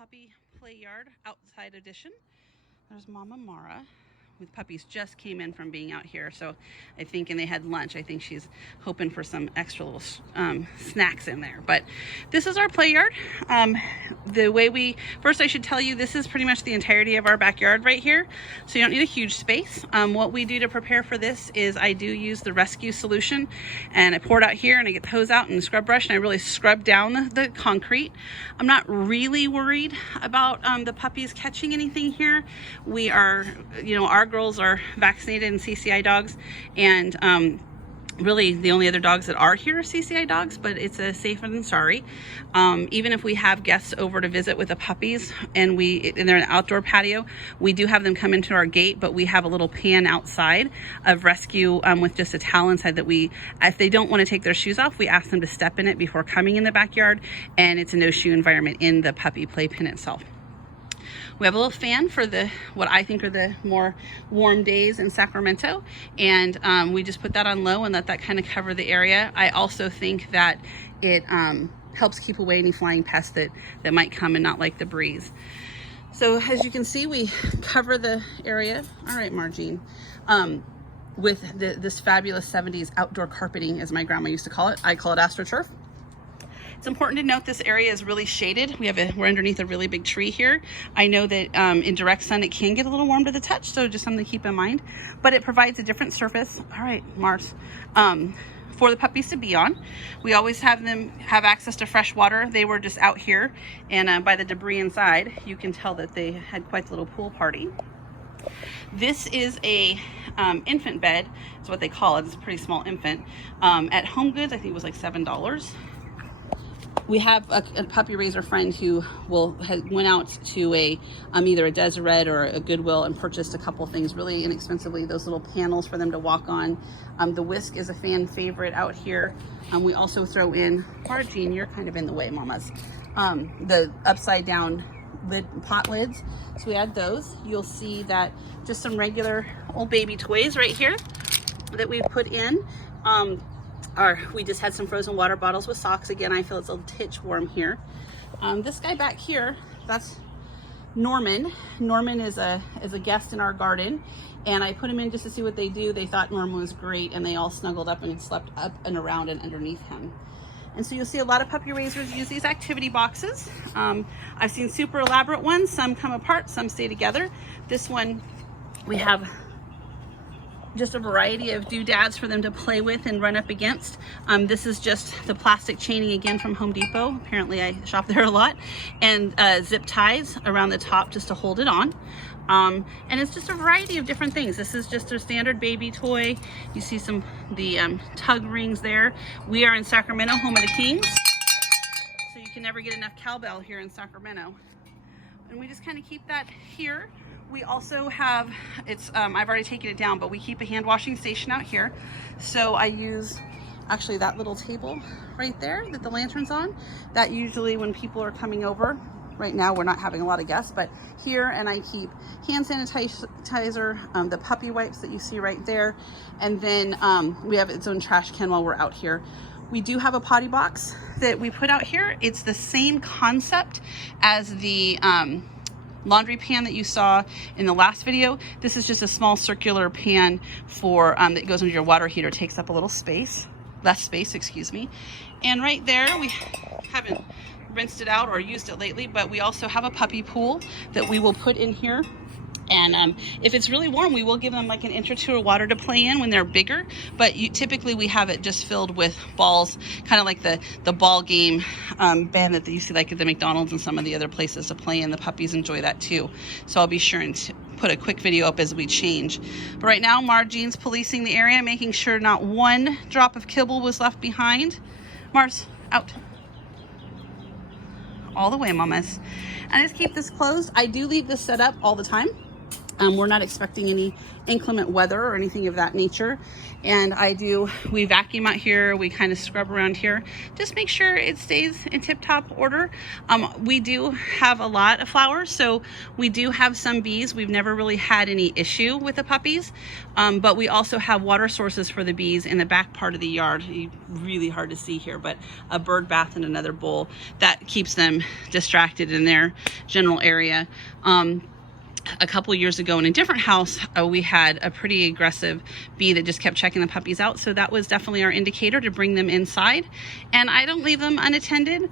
puppy play yard outside edition. There's Mama Mara with puppies. Just came in from being out here, so I think, and they had lunch. I think she's hoping for some extra little snacks in there. But this is our play yard. The way first I should tell you, this is pretty much the entirety of our backyard right here, so you don't need a huge space. What we do to prepare for this is I do use the rescue solution, and I pour it out here and I get the hose out and the scrub brush and I really scrub down the concrete. I'm not really worried about the puppies catching anything here. We are, our girls are vaccinated and CCI dogs, and really the only other dogs that are here are CCI dogs, but it's a safer than sorry. Even if we have guests over to visit with the puppies and they're in an outdoor patio, we do have them come into our gate, but we have a little pan outside of rescue with just a towel inside that if they don't want to take their shoes off, we ask them to step in it before coming in the backyard, and it's a no shoe environment in the puppy playpen itself. We have a little fan for what I think are the more warm days in Sacramento, and we just put that on low and let that kind of cover the area. I also think that it helps keep away any flying pests that might come and not like the breeze. So as you can see, we cover the area, all right, Margine, with this fabulous 70s outdoor carpeting, as my grandma used to call it. I call it AstroTurf. It's important to note this area is really shaded. We're underneath a really big tree here. I know that in direct sun it can get a little warm to the touch, so just something to keep in mind. But it provides a different surface, all right, Mars, for the puppies to be on. We always have them have access to fresh water. They were just out here, and by the debris inside, you can tell that they had quite the little pool party. This is a infant bed. It's what they call it. It's a pretty small infant. At Home Goods, I think it was like $7. We have a puppy raiser friend who went out to either a Deseret or a Goodwill and purchased a couple things really inexpensively, those little panels for them to walk on. The whisk is a fan favorite out here. We also throw in, Margine, you're kind of in the way, mamas, the upside down pot lids. So we add those. You'll see that just some regular old baby toys right here that we've put in. We just had some frozen water bottles with socks. Again, I feel it's a titch warm here. This guy back here, that's Norman. Norman is a guest in our garden, and I put him in just to see what they do. They thought Norman was great, and they all snuggled up and slept up and around and underneath him. And so you'll see a lot of puppy raisers use these activity boxes. I've seen super elaborate ones. Some come apart, some stay together. This one, we have just a variety of doodads for them to play with and run up against. This is just the plastic chaining again from Home Depot. Apparently I shop there a lot. And zip ties around the top just to hold it on. And it's just a variety of different things. This is just a standard baby toy. You see the tug rings there. We are in Sacramento, home of the Kings. So you can never get enough cowbell here in Sacramento. And we just kind of keep that here. We also have, I've already taken it down, but we keep a hand washing station out here. So I use actually that little table right there that the lantern's on. That usually when people are coming over, right now we're not having a lot of guests, but here, and I keep hand sanitizer, the puppy wipes that you see right there. And then we have its own trash can while we're out here. We do have a potty box that we put out here. It's the same concept as the laundry pan that you saw in the last video. This is just a small circular pan for that goes under your water heater. Takes up a little space, less space, excuse me. And right there, we haven't rinsed it out or used it lately, but we also have a puppy pool that we will put in here. And if it's really warm, we will give them like an inch or two of water to play in when they're bigger. But typically we have it just filled with balls, kind of like the ball game bin that you see like at the McDonald's and some of the other places to play in. The puppies enjoy that too. So I'll be sure and put a quick video up as we change. But right now, Margine's policing the area, making sure not one drop of kibble was left behind. Mars, out. All the way, mamas. And I just keep this closed. I do leave this set up all the time. We're not expecting any inclement weather or anything of that nature. And we vacuum out here, we kind of scrub around here, just make sure it stays in tip-top order. We do have a lot of flowers, so we do have some bees. We've never really had any issue with the puppies, but we also have water sources for the bees in the back part of the yard. Really hard to see here, but a bird bath and another bowl that keeps them distracted in their general area. A couple of years ago in a different house, we had a pretty aggressive bee that just kept checking the puppies out. So that was definitely our indicator to bring them inside. And I don't leave them unattended.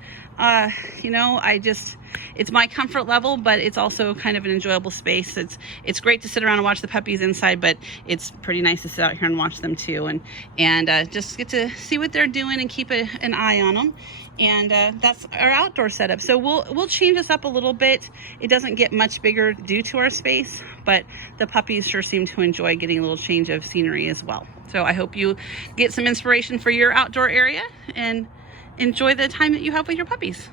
You know, it's my comfort level, but it's also kind of an enjoyable space. It's great to sit around and watch the puppies inside, but it's pretty nice to sit out here and watch them too, and just get to see what they're doing and keep an eye on them. And that's our outdoor setup. So we'll change this up a little bit. It doesn't get much bigger due to our space, but the puppies sure seem to enjoy getting a little change of scenery as well. So I hope you get some inspiration for your outdoor area and enjoy the time that you have with your puppies.